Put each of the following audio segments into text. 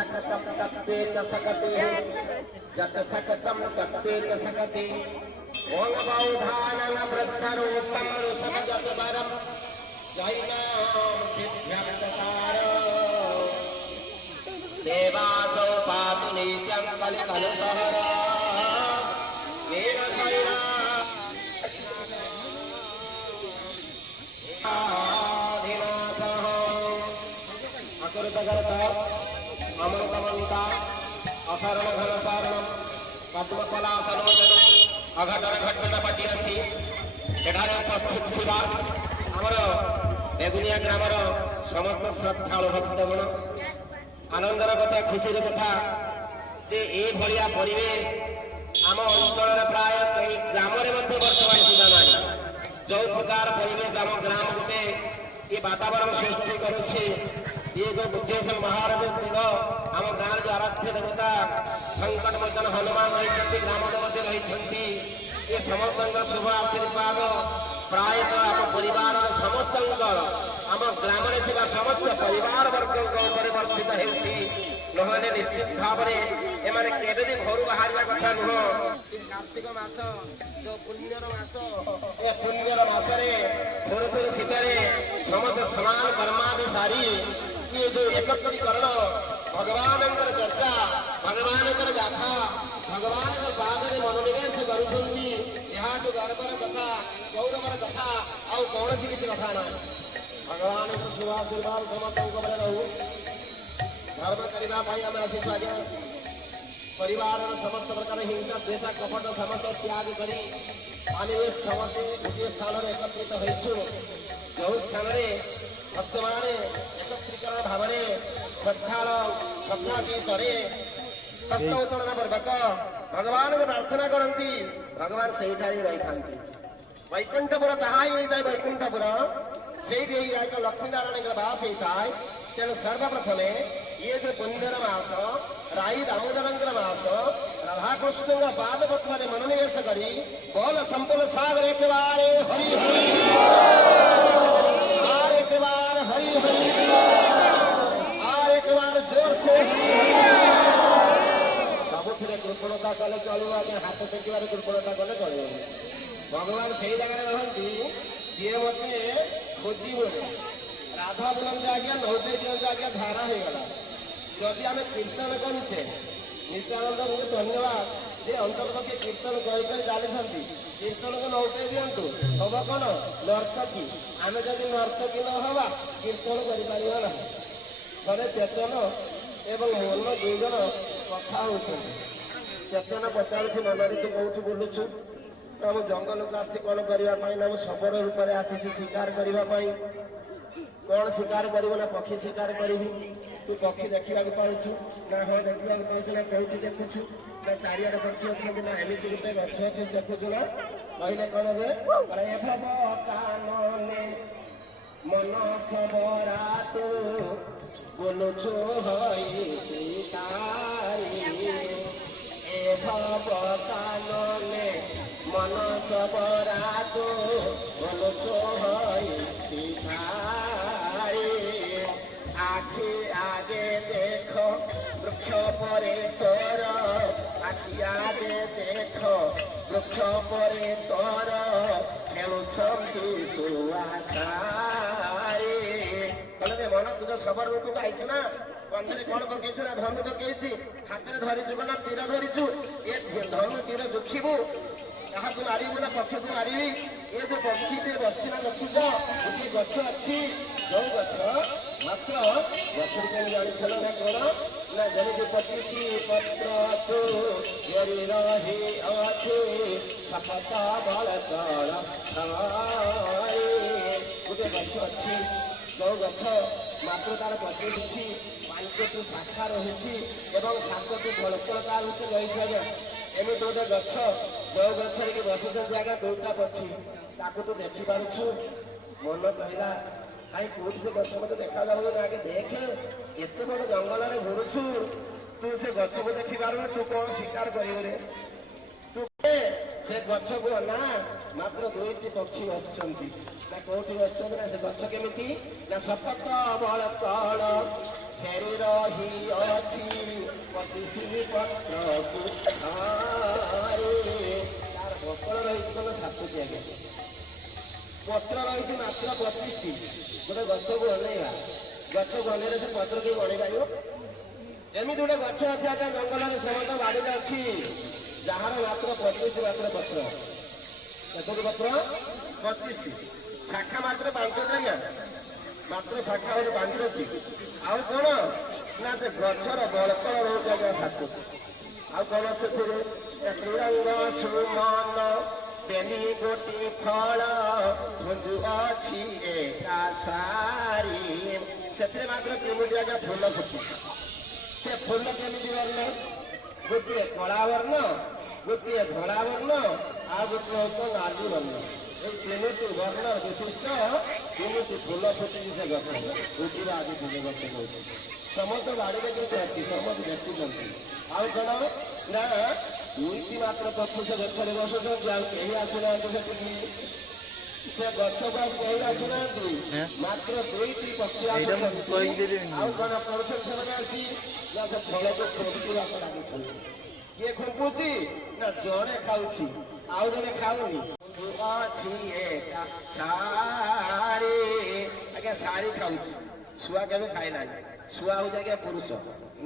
सकतं तत्ते च सकति जत सकतं तत्ते च सकति ओम बौधानन वृद्धरूपं ऋषभजत वरं जैनां सिद्ध्यर्थसार देवासो पातु नित्यं कलिकलुसहर वीरशैला अमृतमन्ता अशरण घन सारणम पद्मकला सलोचन अघटन घटन पटिरसी एठारे उपस्थित थिबा आमर बेगुनिया ग्रामर समस्त श्रद्धालु भक्तगण आनंदर कथा खुशीर कथा जे ए भलिया परिवेश आम अंचल प्राय कई ग्राम वर्तमान सुधा ना जो प्रकार परिवेश आम ग्राम गोटे ये वातावरण सृष्टि करुच्छे ये जो बुद्धेश्वर महाराज आम गाँव जो आराध्य देवता संकट मोचन हनुमान रही ग्राम देवते रही ये समस्त शुभ आशीर्वाद प्रायतः आम परिवार समस्त आम ग्राम समस्त परिवार वर्ग वर्षित होने निश्चित भाव में एमाने केबे दिन घर बाहर कथा नुह कार्तिक मास जो पुण्यर मास ए पुण्यर मासरे थोड़े थोड़े शीतरे समस्त स्नान कर्मादि सारी ये जो एकत्रीकरण भगवान चर्चा भगवान गाथा भगवान पाद में मनोनिवेश करुँगी यहाँ गर्वर कथा गौरवर कथा आउ कौन किसी कथा ना भगवान शुभाशीर्वाद समस्त रहू धर्म करने आम आशीष आज्ञा परिवार समस्त प्रकार हिंसा द्वेष कपट समस्त त्याग कर आनिवेश समस्ते गोटे स्थान एकत्रित होइछु जो स्थान भक्त मैंने एकत्रीकरण भाव श्रद्धा सहित हस्त उत्तोलन पूर्वक भगवान को प्रार्थना करती भगवान से रही था वैकुंठपुर ताहा ही वैकुंठपुर से लक्ष्मी नारायण बास होता है तेणु सर्वप्रथमे ये जो पुण्यर मास राई दामोदर मास राधाकृष्ण पाद पद्म मनोनिवेश करी बोल संपूर्ण सागर एक बार हरि हरि और एक बार हरि हरि और एक बार जोर से सबुथिरे कृपणता कले चलो हाथ टेकिबार कृपणता कले चलो भगवान से जगह रहती जी मत खोजी राधा बोलते आज्ञा नौटे दिवस आज्ञा धारा हो गला जदि आम कीर्तन करुचे नित्यानंद मुझे धन्यवाद जे अंतर्गत कीर्तन कही चली कीर्तन को नौटे दिंतु हम कौन नर्तकी आम जब नर्तकी न हवा कीर्तन कर चेतन एवं मन दुई जन कथा हो चेतन पचारू मनरे तू कौन बुलुचु आम जंगल को आसी कौन करने ना शबर रूप में आसी शिकार करने कौन शिकार कर पक्षी शिकार करी तू पक्षी देखा पाचु ना हाँ देखा पाचु ना कौटी देखुचु ना चारिआड पक्षी अच्छा ना एमती गोटे गछ अच्छे देखुचु ना कहले कौन मन सबरा तू बोलुचु कानने मन सबरा तू बोलुचु आखि आगे देख वृक्ष परे तोर आखि आगे देख वृक्ष परे तोर खेलुछंती सुआसारे कहले मन तुझ सबर रूप आईछु ना कंधरे कौन पकेछु ना धनु पकेछि हाथ में धरिछु ना तीर धरिछु ए धनु तीर दुखिबु यहाँ मारू ना पक्षी को मारि ये जो पक्षी बस देखुच गोटे गछ अच्छी जो गछ मात्र गछ जानी ना कौन ना जमी 25 पत्र रही अच्छे सपता बल चल गोटे गछ अच्छी जो गछ मात्र तार 25 शाखा रही 7टी फलफल ता रही एमती गोटे गछ जो गछ बस आगे 2टा पक्षी ताकू तो देखिपु मन कहला कहीं कौट से गछ मत देखा जाऊ आगे देखे एत बड़ जंगल में घुरुचु तू से गछ को देखी पार तू कौन शिकार कर तू से गछ को ना मात्र 2टी पक्षी बसुंट ना कौटी बसुंट ना से गछ केमी ना सपत बल तल फेरी रही अच्छी ପଚିଶି ପତ୍ରକୁ ଧରେ। ତାର ବକଳ ରହିଛି କଣ 7ଟି ଆଜ୍ଞା, ପତ୍ର ରହିଛି ମାତ୍ର 25ଟି। ଗୋଟେ ଗଛକୁ ଅନେଇବା, ଗଛକୁ ଅନେଇଲେ ସେ ପତ୍ର କେହି ଗଣି ପାରିବ? ଏମିତି ଗୋଟେ ଗଛ ଅଛି ଆଜ୍ଞା ଜଙ୍ଗଲରେ, ସମସ୍ତ ବାଡ଼ିରେ ଅଛି, ଯାହାର ମାତ୍ର 25ଟି ମାତ୍ର ପତ୍ର। କେତୋଟି ପତ୍ର? 25ଟି। ଶାଖା ମାତ୍ର 5ଟି ଆଜ୍ଞା, ମାତ୍ର ଶାଖା ହଉଛି 5ଟି। ଆଉ କଣ ନା ସେ ଗଛର ବଳକଳ ରହୁଛି ଆଜ୍ଞା 7ଟି। ଆଉ କଣ ସେଥିରେ? ତ୍ରିରଙ୍ଗ ସୁମନ ତେନି ଗୋଟି ଫଳ ଭୁଞ୍ଜୁ ଅଛି ଏକା ସାରି। ସେଥିରେ ମାତ୍ର 3ଟି ଆଜ୍ଞା ଫୁଲ ଫୁଟୁଛି। ସେ ଫୁଲ କେମିତି ବର୍ଣ୍ଣ? ଗୋଟିଏ କଳା ବର୍ଣ୍ଣ, ଗୋଟିଏ ଧଳା ବର୍ଣ୍ଣ, ଆଉ ଗୋଟିଏ ହଉଛି ନାଲି ବର୍ଣ୍ଣ। এই 3ଟି ବର୍ଣ୍ଣ ବିଶିଷ୍ଟ 3ଟି ଫୁଲ ଫୁଟିଛି ସେ ଗଛ। ଫୁଟିବା ଆଜି ଫୁଲ ଗଛ କହୁଛି। ସମସ୍ତ ବାଡ଼ିରେ କିନ୍ତୁ ଅଛି, ସମସ୍ତେ ଦେଖୁଛନ୍ତି। ଆଉ କଣ ନା 2ଟି ମାତ୍ର ପକ୍ଷୀ ସେ ଗଛରେ ବସୁଛନ୍ତି, ଆଉ କେହି ଆସୁନାହାନ୍ତି ସେଠିକି। ସେ ଗଛକୁ ଆଉ କେହି ଆସୁନାହାନ୍ତି, ମାତ୍ର 2ଟି ପକ୍ଷୀ ଆସୁଛନ୍ତି। ଆଉ କଣ କରୁଛନ୍ତି ସେମାନେ ଆସି? ନା ସେ ଫଳକୁ ଖୋଜିବାକୁ ଲାଗୁଛନ୍ତି। କିଏ ଖୁମ୍ପୁଛି? ନା ଜଣେ ଖାଉଛି, ଆଉ ଜଣେ ଖାଉନି। ଅଛି ଏକା ସାରି। ଆଜ୍ଞା ସାରି ଖାଉଛି, ଶୁଆ କେବେ ଖାଇଲାନି। ଶୁଆ ହଉଛି ଆଜ୍ଞା ପୁରୁଷ,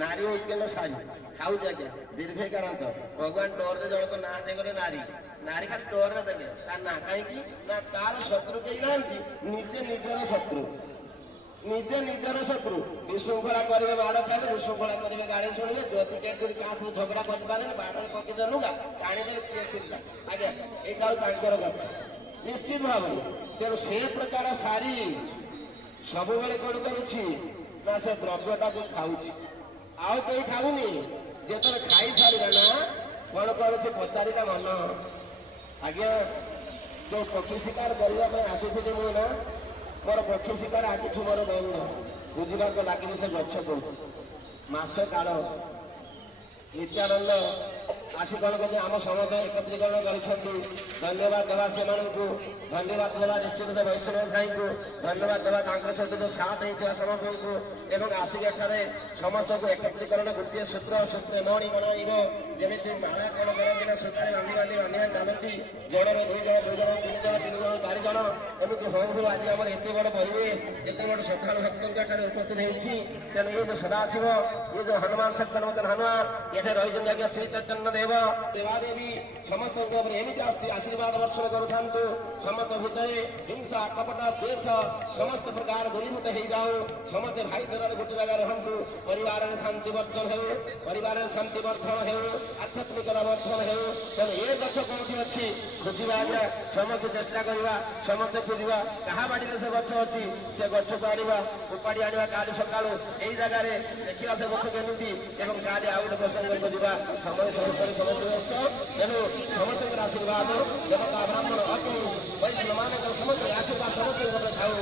ନାରୀ ହଉଛି କେବେ ସାରି ଖାଉଛି ଆଜ୍ଞା। ଦୀର୍ଘକାରାନ୍ତ ଭଗବାନ ଡରରେ ଜଣକ ନାଁ ଦେଇଗଲେ ନାରୀ। ନାରୀ ଖାଲି ଡରରେ ଦେଲେ ତା ନାଁ, କାହିଁକି ନା ତାର ଶତ୍ରୁ କେହି ନାହାନ୍ତି, ନିଜେ ନିଜର ଶତ୍ରୁ, ନିଜେ ନିଜର ଶତ୍ରୁ। ବିଶୃଙ୍ଖଳା କରିବେ, ମାଡ଼ ଖାଇବେ, ବିଶୃଙ୍ଖଳା କରିବେ, ଗାଳି ଶୁଣିବେ। ଯଦି କେମିତି କାହା ସହ ଝଗଡ଼ା କରିପାରିଲେନି, ବାଡ଼ରେ ପକେଇଦେଲେ ଲୁଗା ଟାଣିଦେଲେ, କିଏ ଚିନ୍ତା ଆଜ୍ଞା। ଏଇଟା ହଉଛି ତାଙ୍କର କଥା ନିଶ୍ଚିତ ଭାବରେ। ତେଣୁ ସେ ପ୍ରକାର ସାରି ସବୁବେଳେ କଣ କରୁଛି ନା ସେ ଦ୍ରବ୍ୟଟାକୁ ଖାଉଛି, ଆଉ କେହି ଖାଉନି। ଯେତେବେଳେ ଖାଇସାରିଲା ନା କଣ କରୁଛି ପଚାରିଲା ମନ, ଆଜ୍ଞା ଯୋଉ ପକ୍ଷୀ ଶିକାର କରିବା ପାଇଁ ଆସୁଥିଲି ମୁଁ ନା, ମୋର ପକ୍ଷୀ ଶିକାର ଆଜିଠୁ ମୋର ବନ୍ଦ। ବୁଝିବାକୁ ଲାଗିଲି ସେ ଗଛ କହୁଛି। ମାସ କାଳ ନିତ୍ୟାନନ୍ଦ ଆସି କଣ କରୁଛି, ଆମ ସମସ୍ତ ଏକତ୍ରୀକରଣ କରିଛନ୍ତି। ଧନ୍ୟବାଦ ଦେବା ସେମାନଙ୍କୁ, ଧନ୍ୟବାଦ ଦେବା ନିଶ୍ଚିତ ସେ ବୈଷ୍ଣବ ଭାଇଙ୍କୁ, ଧନ୍ୟବାଦ ଦେବା ତାଙ୍କ ସହିତ ଯୋଉ ସାଥ ହେଇଥିବା ସମସ୍ତଙ୍କୁ। ଏବଂ ଆସିକି ଏଠାରେ ସମସ୍ତଙ୍କୁ ଏକତ୍ରୀକରଣ ଗୋଟିଏ ସୂତ୍ର ସୂତ୍ରେ ମଣି ବଣାଇବ। ଯେମିତି ମାଳା କଣ କରନ୍ତି ନା ସୂତ୍ରରେ ବାନ୍ଧି ବାନ୍ଧି ବାନ୍ଧିବା ଚାଲନ୍ତି, ଜଣର 2 ଜଣ, 2 ଜଣ, 3 ଜଣ, 3 ଜଣ, 4 ଜଣ, ଏମିତି ହଉ ହଉ ଆଜି ଆମର ଏତେ ବଡ଼ ପରିବେଶ, ଏତେ ବଡ଼ ସକାଳ ଭକ୍ତଙ୍କ ଏଠାରେ ଉପସ୍ଥିତ ହେଉଛି। ତେଣୁ ଇଏ ଯୋଉ ସଦାଶିବ, ଇଏ ଯୋଉ ହନୁମାନ ଶକ୍ତି ହନୁମାନ ଏଠାରେ ରହିଛନ୍ତି ଆଜ୍ଞା ଶ୍ରୀ ଚୈତନ୍ୟ ଦେବ ଦେବାଦେବୀ ସମସ୍ତଙ୍କ ଉପରେ ଏମିତି ଆଶୀର୍ବାଦ ବର୍ଷଣ କରୁଥାନ୍ତୁ। ସମସ୍ତ ଭିତରେ ହିଂସା କପଟ ଦ୍ୱେଷ ସମସ୍ତ ପ୍ରକାର ଦୂରୀଭୂତ ହେଇଯାଉ। ସମସ୍ତେ ଭାଇଚାରାରେ ଗୋଟେ ଜାଗାରେ ରହନ୍ତୁ। ପରିବାରରେ ଶାନ୍ତି ବର୍ଦ୍ଧନ ହେଉ, ପରିବାରରେ ଶାନ୍ତି ବର୍ଦ୍ଧନ ହେଉ, ଆଧ୍ୟାତ୍ମିକର ବର୍ଦ୍ଧନ ହେଉ। ତେଣୁ ଏ ଗଛ କୋଉଠି ଅଛି ଖୋଜିବା ଆଜ୍ଞା, ସମସ୍ତେ ଚେଷ୍ଟା କରିବା, ସମସ୍ତେ ଖୋଜିବା। କାହା ବାଡ଼ିରେ ସେ ଗଛ ଅଛି ସେ ଗଛକୁ ଆଣିବା, ଉପାଡ଼ି ଆଣିବା କାଲି ସକାଳୁ ଏଇ ଜାଗାରେ ଦେଖିବା ସେ ଗଛ କେମିତି, ଏବଂ କାଲି ଆଉ ଗୋଟେ ପ୍ରସଙ୍ଗକୁ ଯିବା। ସମୟ ସହକାରେ ସମସ୍ତେ ବ୍ୟସ୍ତ। ତେଣୁ ସମସ୍ତଙ୍କର ଆଶୀର୍ବାଦ ଦେବତା ବ୍ରାହ୍ମଣ ଅତି ବୈଷ୍ଣବମାନଙ୍କର ସମସ୍ତେ ଆଶୀର୍ବାଦ ସମସ୍ତଙ୍କ ଥାଉ।